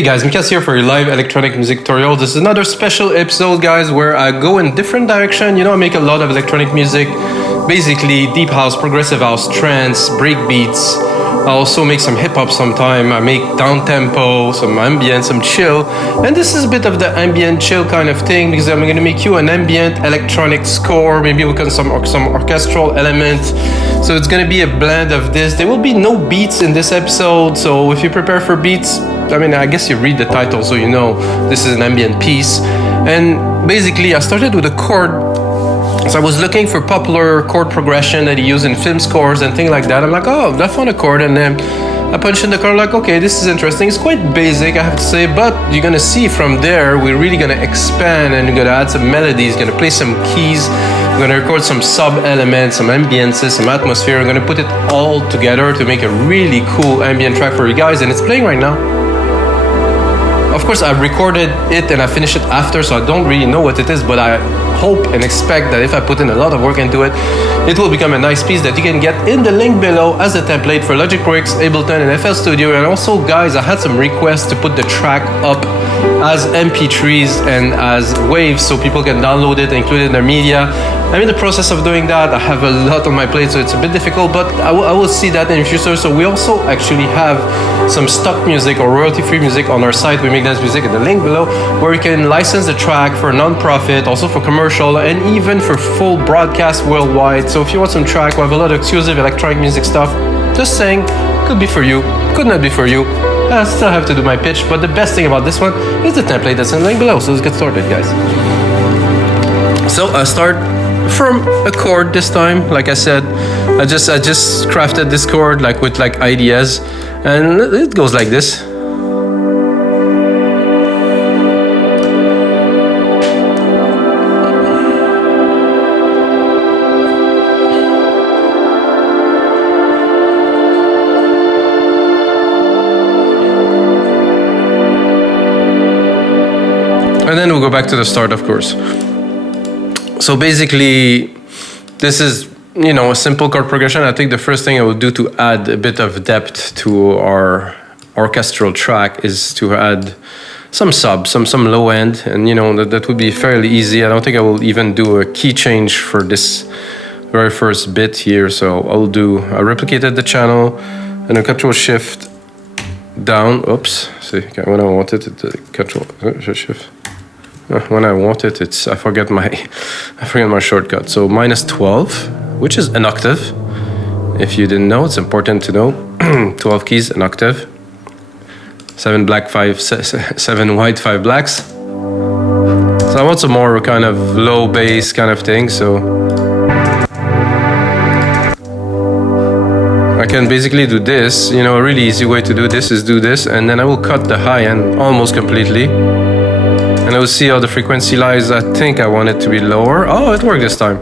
Hey guys, Mikas here for your live electronic music tutorial. This is another special episode, guys, where I go in different direction. You know, I make a lot of electronic music, basically deep house, progressive house, trance, break beats. I also make some hip hop sometime. I make down tempo, some ambient, some chill. And this is a bit of the ambient chill kind of thing because I'm gonna make you an ambient electronic score, maybe with some orchestral element. So it's gonna be a blend of this. There will be no beats in this episode, so if you prepare for beats, I mean, I guess you read the title so you know this is an ambient piece. And basically I started with a chord. So I was looking for popular chord progression that he used in film scores and things like that. I'm like, oh, I found a chord, and then I punched in the chord, like, okay, this is interesting. It's quite basic, I have to say, but you're gonna see from there, we're really gonna expand and we're gonna add some melodies, gonna play some keys, we're gonna record some sub-elements, some ambiences, some atmosphere. We're gonna put it all together to make a really cool ambient track for you guys, and it's playing right now. Of course, I recorded it and I finished it after, so I don't really know what it is, but I hope and expect that if I put in a lot of work into it, it will become a nice piece that you can get in the link below as a template for Logic Pro X, Ableton, and FL Studio. And also, guys, I had some requests to put the track up as MP3s and as waves so people can download it and include it in their media. I'm in the process of doing that. I have a lot on my plate, so it's a bit difficult, but I will see that in the future. So we also actually have some stock music or royalty-free music on our site. We make dance music in the link below, where you can license the track for non-profit, also for commercial, and even for full broadcast worldwide. So if you want some track, we have a lot of exclusive electronic music stuff. Just saying, could be for you, could not be for you. I still have to do my pitch, but the best thing about this one is the template that's in the link below. So let's get started, guys. So I start from a chord this time. Like I said, I just crafted this chord like with like ideas, and it goes like this. And then we'll go back to the start, of course. So basically, this is, you know, a simple chord progression. I think the first thing I will do to add a bit of depth to our orchestral track is to add some sub, some low end, and you know, that would be fairly easy. I don't think I will even do a key change for this very first bit here. So I replicated the channel and a Control Shift down. Oops, see, when I wanted it, Control Shift. When I want it, I forget my shortcut. So -12, which is an octave. If you didn't know, it's important to know. 12 keys, an octave. 7 white, 5 blacks. So I want some more kind of low bass kind of thing. So I can basically do this. You know, a really easy way to do this is do this, and then I will cut the high end almost completely. And I will see how the frequency lies. I think I want it to be lower. Oh, it worked this time.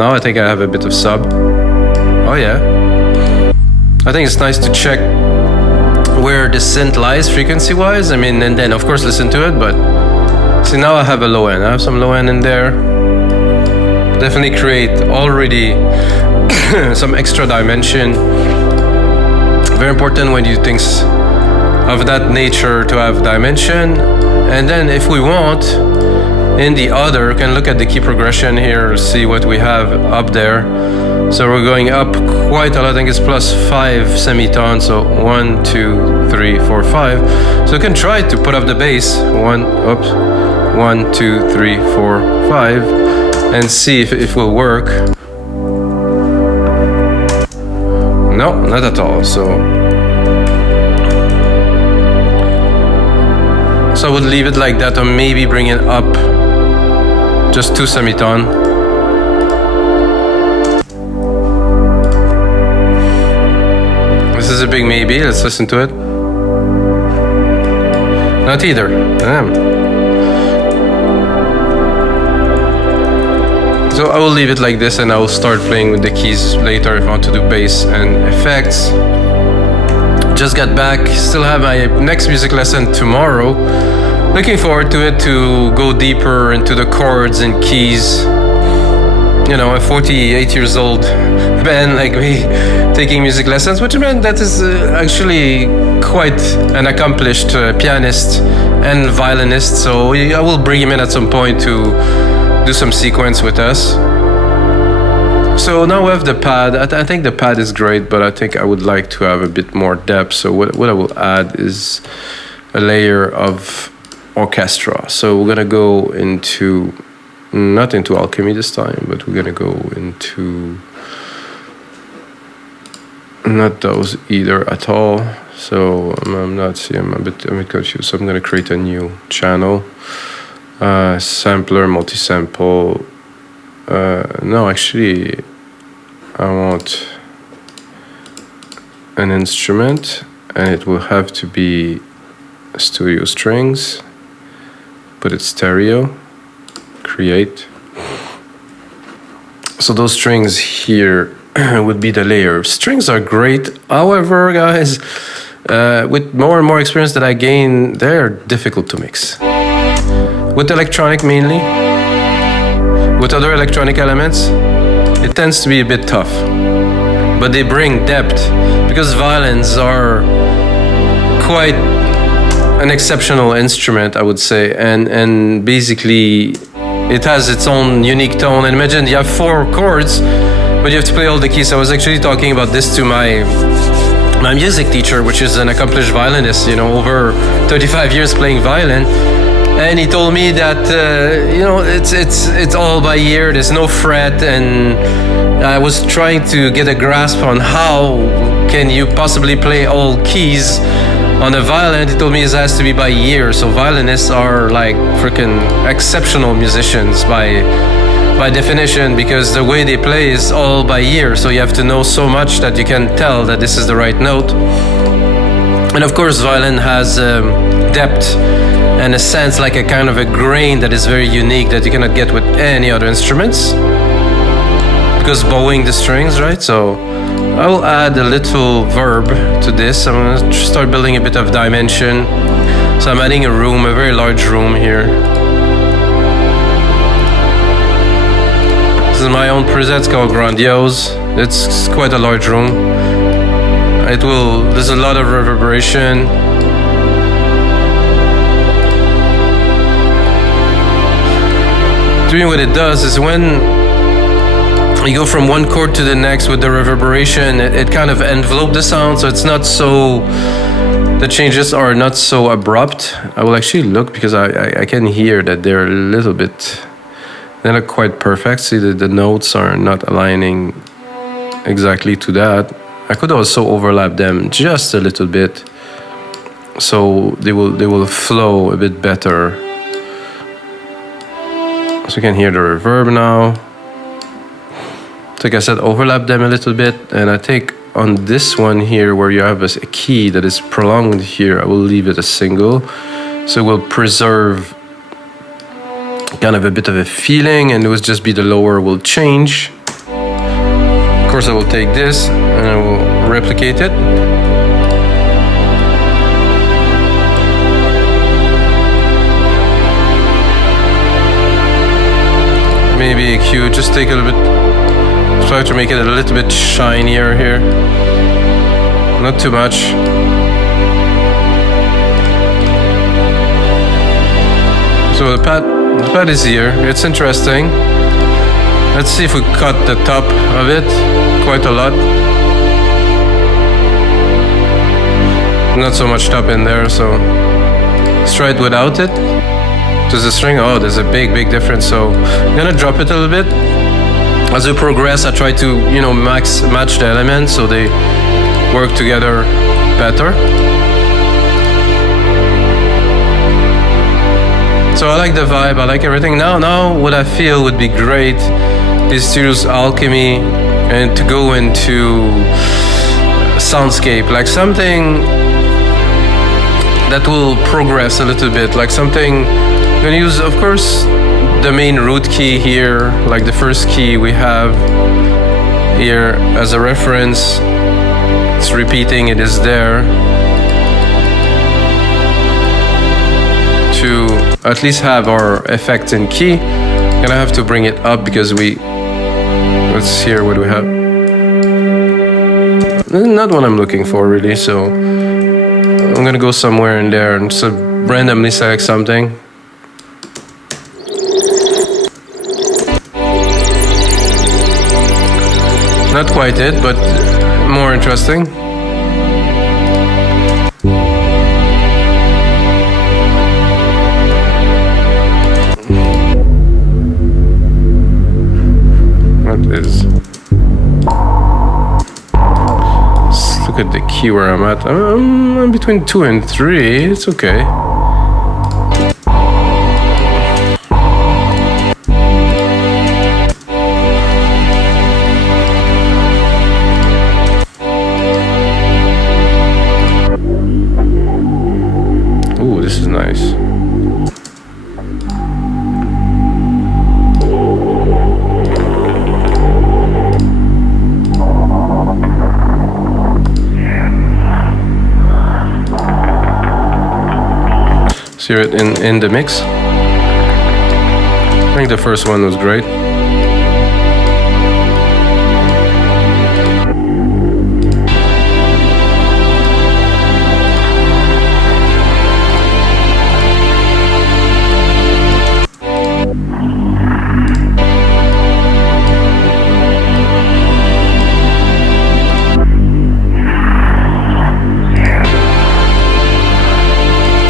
Now I think I have a bit of sub. Oh yeah. I think it's nice to check where the synth lies frequency-wise. I mean, and then of course listen to it, but see, now I have a low end. I have some low end in there. Definitely create already some extra dimension. Very important when you do things of that nature to have dimension. And then if we want, in the other, we can look at the key progression here, see what we have up there. So we're going up quite a lot. I think it's +5 semitones. So 1, 2, 3, 4, 5. So you can try to put up the bass. 1, 2, 3, 4, 5, and see if it will work. No, not at all. So I would leave it like that, or maybe bring it up just 2 semitone. This is a big maybe. Let's listen to it. Not either. Damn. So I will leave it like this, and I will start playing with the keys later if I want to do bass and effects. Just got back, still have my next music lesson tomorrow. Looking forward to it, to go deeper into the chords and keys. you know, a 48 years old man like me taking music lessons, which meant that is actually quite an accomplished pianist and violinist. So I will bring him in at some point to do some sequence with us. So now we have the pad. I think the pad is great, but I think I would like to have a bit more depth. So what I will add is a layer of orchestra. So we're gonna go into, not into Alchemy this time, but we're gonna go into not those either at all. So I'm a bit confused. So I'm gonna create a new channel, sampler, multi-sample. No, actually, I want an instrument, and it will have to be studio strings. Put it stereo, create. So those strings here would be the layer. Strings are great. However, guys, with more and more experience that I gain, they're difficult to mix. With electronic mainly, with other electronic elements, it tends to be a bit tough. But they bring depth, because violins are quite an exceptional instrument, I would say, and basically it has its own unique tone. And imagine you have 4 chords, but you have to play all the keys. I was actually talking about this to my music teacher, which is an accomplished violinist, you know, over 35 years playing violin. And he told me that you know, it's all by ear. There's no fret, and I was trying to get a grasp on how can you possibly play all keys on a violin. He told me it has to be by ear. So violinists are like freaking exceptional musicians by definition, because the way they play is all by ear. So you have to know so much that you can tell that this is the right note. And of course, violin has depth and a sense, like a kind of a grain that is very unique that you cannot get with any other instruments, because bowing the strings, right? So I will add a little verb to this. I'm gonna start building a bit of dimension. So I'm adding a room, a very large room here. This is my own preset, it's called Grandiose. It's quite a large room. There's a lot of reverberation. Doing what it does is when you go from one chord to the next with the reverberation, it kind of envelopes the sound, so it's not so, the changes are not so abrupt. I will actually look, because I can hear that they're a little bit, they're not quite perfect. See that the notes are not aligning exactly to that. I could also overlap them just a little bit, so they will flow a bit better. So you can hear the reverb now. Like I said, overlap them a little bit, and I think on this one here, where you have a key that is prolonged here, I will leave it a single, so it will preserve kind of a bit of a feeling, and it will just be the lower will change. Of course, I will take this and I will replicate it. Maybe a cue, just take a little bit, try to make it a little bit shinier here. Not too much. So the pad is here. It's interesting. Let's see if we cut the top of it quite a lot. Not so much top in there, so let's try it without it. There's a string. Oh, there's a big difference. So I'm gonna drop it a little bit. As we progress, I try to, you know, match the elements so they work together better. So I like the vibe, I like everything. Now what I feel would be great is to use Alchemy and to go into soundscape, like something that will progress a little bit, like something. I'm gonna use, of course, the main root key here, like the first key we have here as a reference. It's repeating, it is there. To at least have our effect in key, I'm gonna have to bring it up because we let's hear what we have. Not what I'm looking for really, so I'm gonna go somewhere in there and so randomly select something. Not quite it, but more interesting. What is? Let's look at the key where I'm at. I'm between 2 and 3. It's okay. This is nice. See it in the mix. I think the first one was great.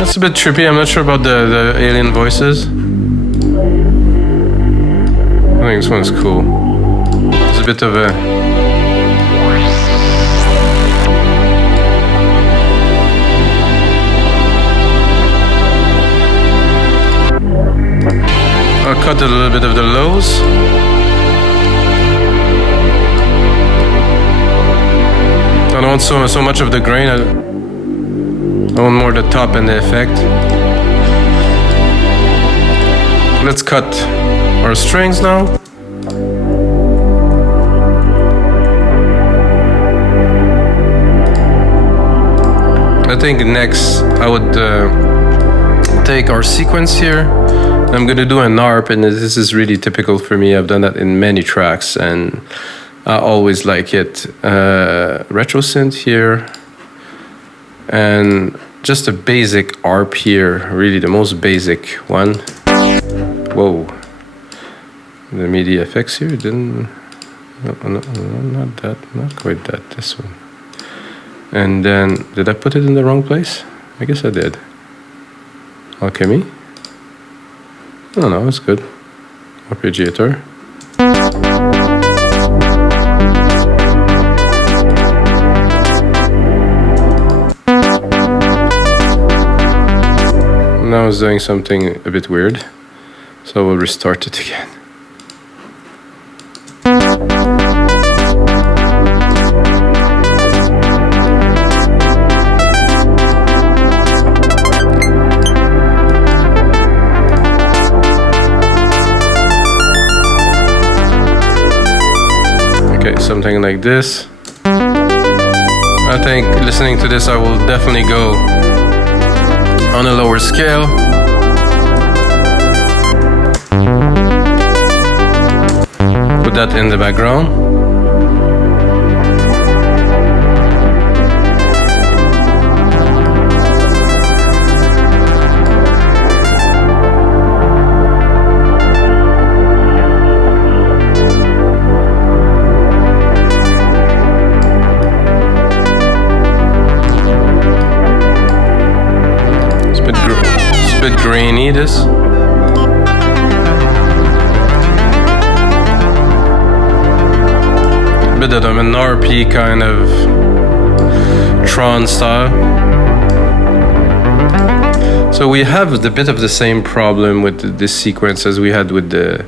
It's a bit trippy. I'm not sure about the alien voices. I think this one's cool. It's a bit of a... I'll cut a little bit of the lows. I don't want so much of the grain. I want more the top and the effect. Let's cut our strings now. I think next I would take our sequence here. I'm gonna do an ARP, and this is really typical for me. I've done that in many tracks and I always like it. Retro Synth here. And just a basic ARP here, really the most basic one. Whoa. The MIDI effects here didn't... No, not that, not quite that, this one. And then, did I put it in the wrong place? I guess I did. Alchemy? Oh no, it's good. Arpeggiator. Now it's doing something a bit weird, so we'll restart it again. Okay, something like this. I think listening to this I will definitely go on a lower scale. Put that in the background. Grainy this. Bit of an RP kind of Tron style. So we have the bit of the same problem with this sequence as we had with the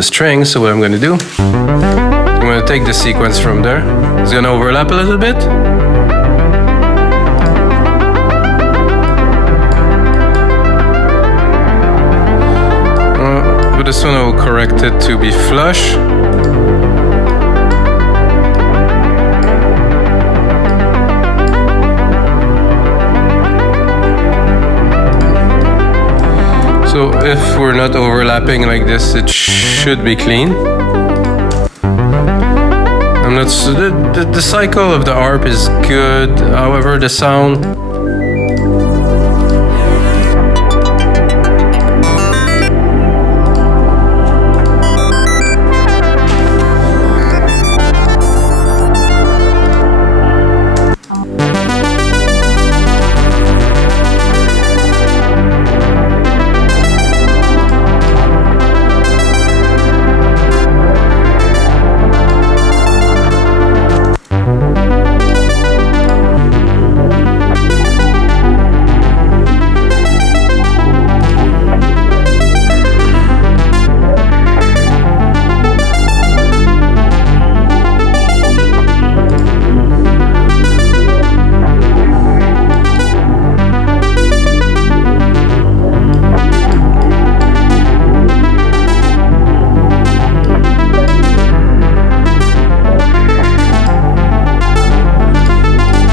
strings. So what I'm going to do, I'm going to take the sequence from there. It's going to overlap a little bit. But this one I will correct it to be flush. So So if we're not overlapping like this, it should be clean. I'm not. The cycle of the arp is good. However, the sound.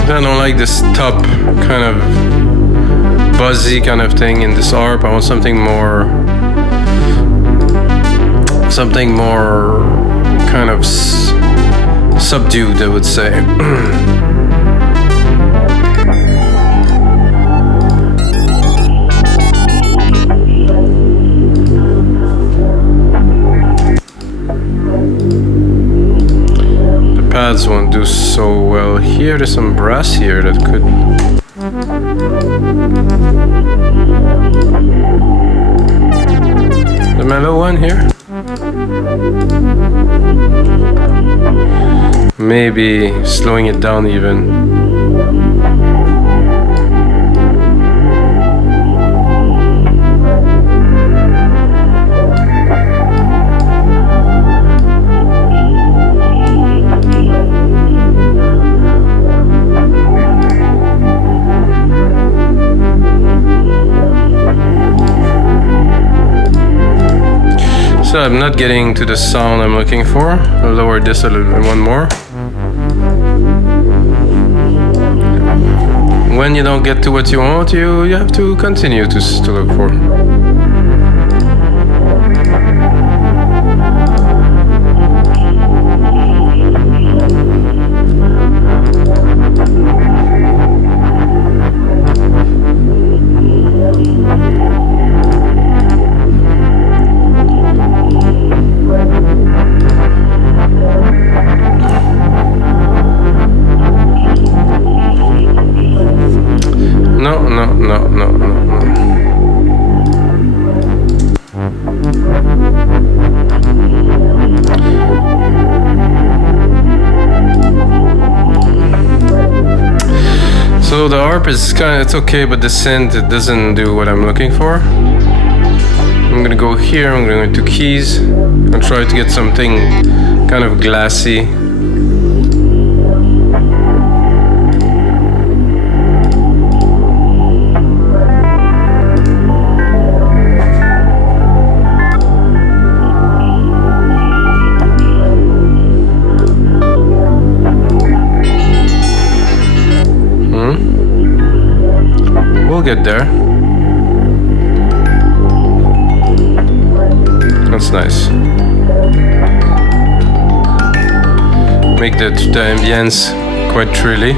I don't like this top kind of buzzy kind of thing in this arp. I want something more kind of subdued, I would say. Pads won't do so well here. There's some brass here that could. The mellow one here. Maybe slowing it down even. So I'm not getting to the sound I'm looking for. I'll lower this a little bit, one more. When you don't get to what you want, you have to continue to look for. No. So the arp is it's okay, but the synth, it doesn't do what I'm looking for. I'm gonna go here, I'm gonna go to keys, and try to get something kind of glassy. We'll get there. That's nice. Make the ambience quite trilly.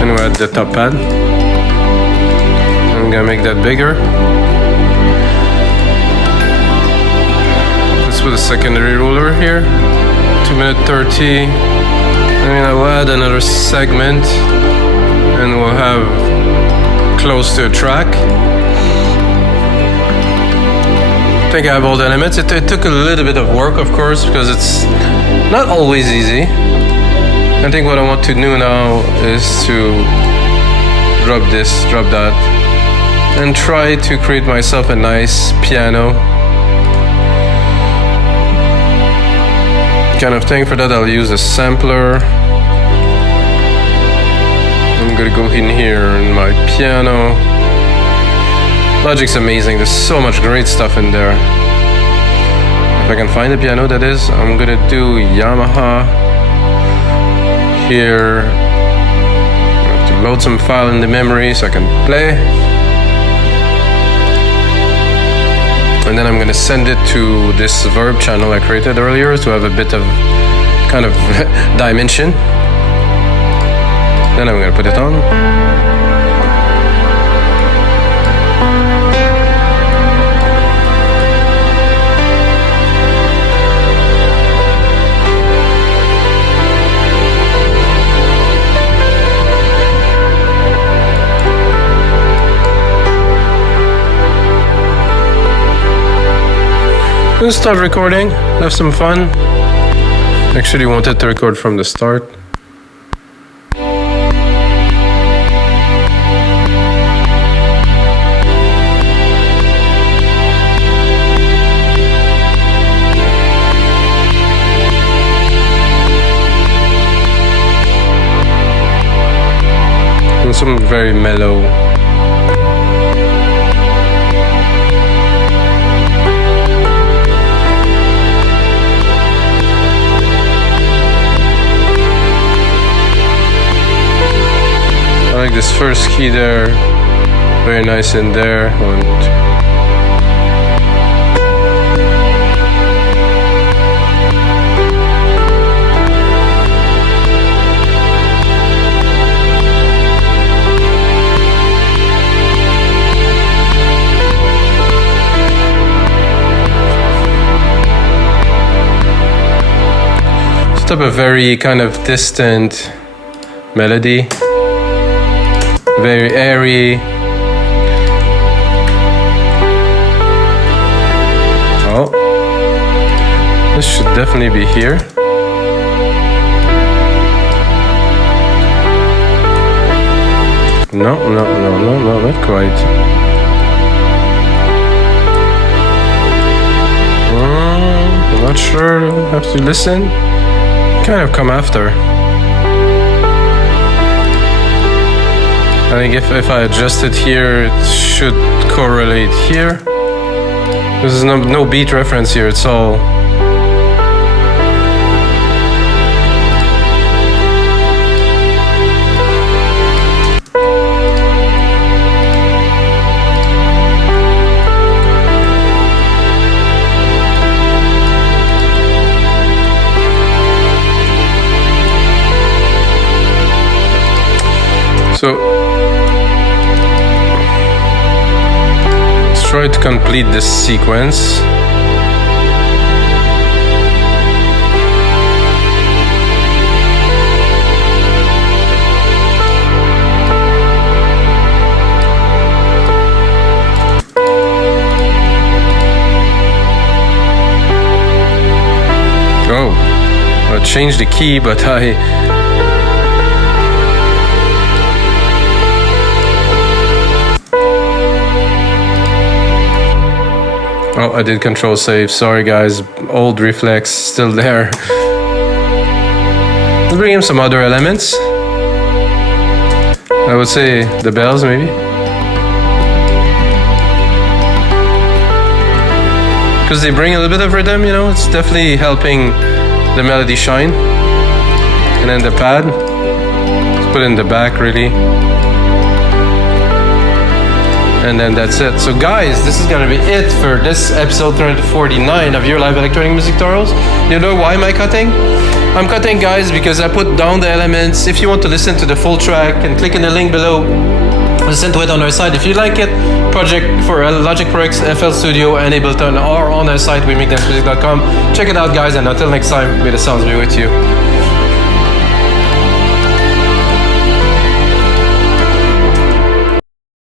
And we'll add the top pad. I'm gonna make that bigger. Let's put a secondary ruler here. 2:30. I will add another segment. And we'll have close to a track. I think I have all the elements. It took a little bit of work, of course, because it's not always easy. I think what I want to do now is to drop this, drop that, and try to create myself a nice piano kind of thing. For that, I'll use a sampler. I'm gonna go in here in my piano. Logic's amazing, there's so much great stuff in there. If I can find a piano, that is, I'm gonna do Yamaha. Here, I have to load some file in the memory so I can play. And then I'm gonna send it to this verb channel I created earlier to have a bit of kind of dimension. Then I'm gonna put it on. Let's start recording, have some fun. Actually wanted to record from the start. And some very mellow. I like this first key there, very nice in there. 1, 2. Set up a very kind of distant melody. Very airy. Oh, this should definitely be here. No, not quite. I'm not sure. Have to listen. Kind of come after. I think if I adjust it here, it should correlate here. There's no beat reference here, it's all... So... try to complete this sequence. Oh, I changed the key, but Oh, I did control save. Sorry guys, old reflex still there. Let's bring in some other elements. I would say the bells maybe. Because they bring a little bit of rhythm, you know, it's definitely helping the melody shine. And then the pad, let's put it in the back really. And then that's it. So guys, this is gonna be it for this episode 349 of your live electronic music tutorials. You know why am I cutting? I'm cutting, guys, because I put down the elements. If you want to listen to the full track, and click in the link below. Listen to it on our site. If you like it, project for Logic Pro X, FL Studio, and Ableton, or on our site, wemixdancemusic.com. Check it out, guys, and until next time, may the sounds be with you.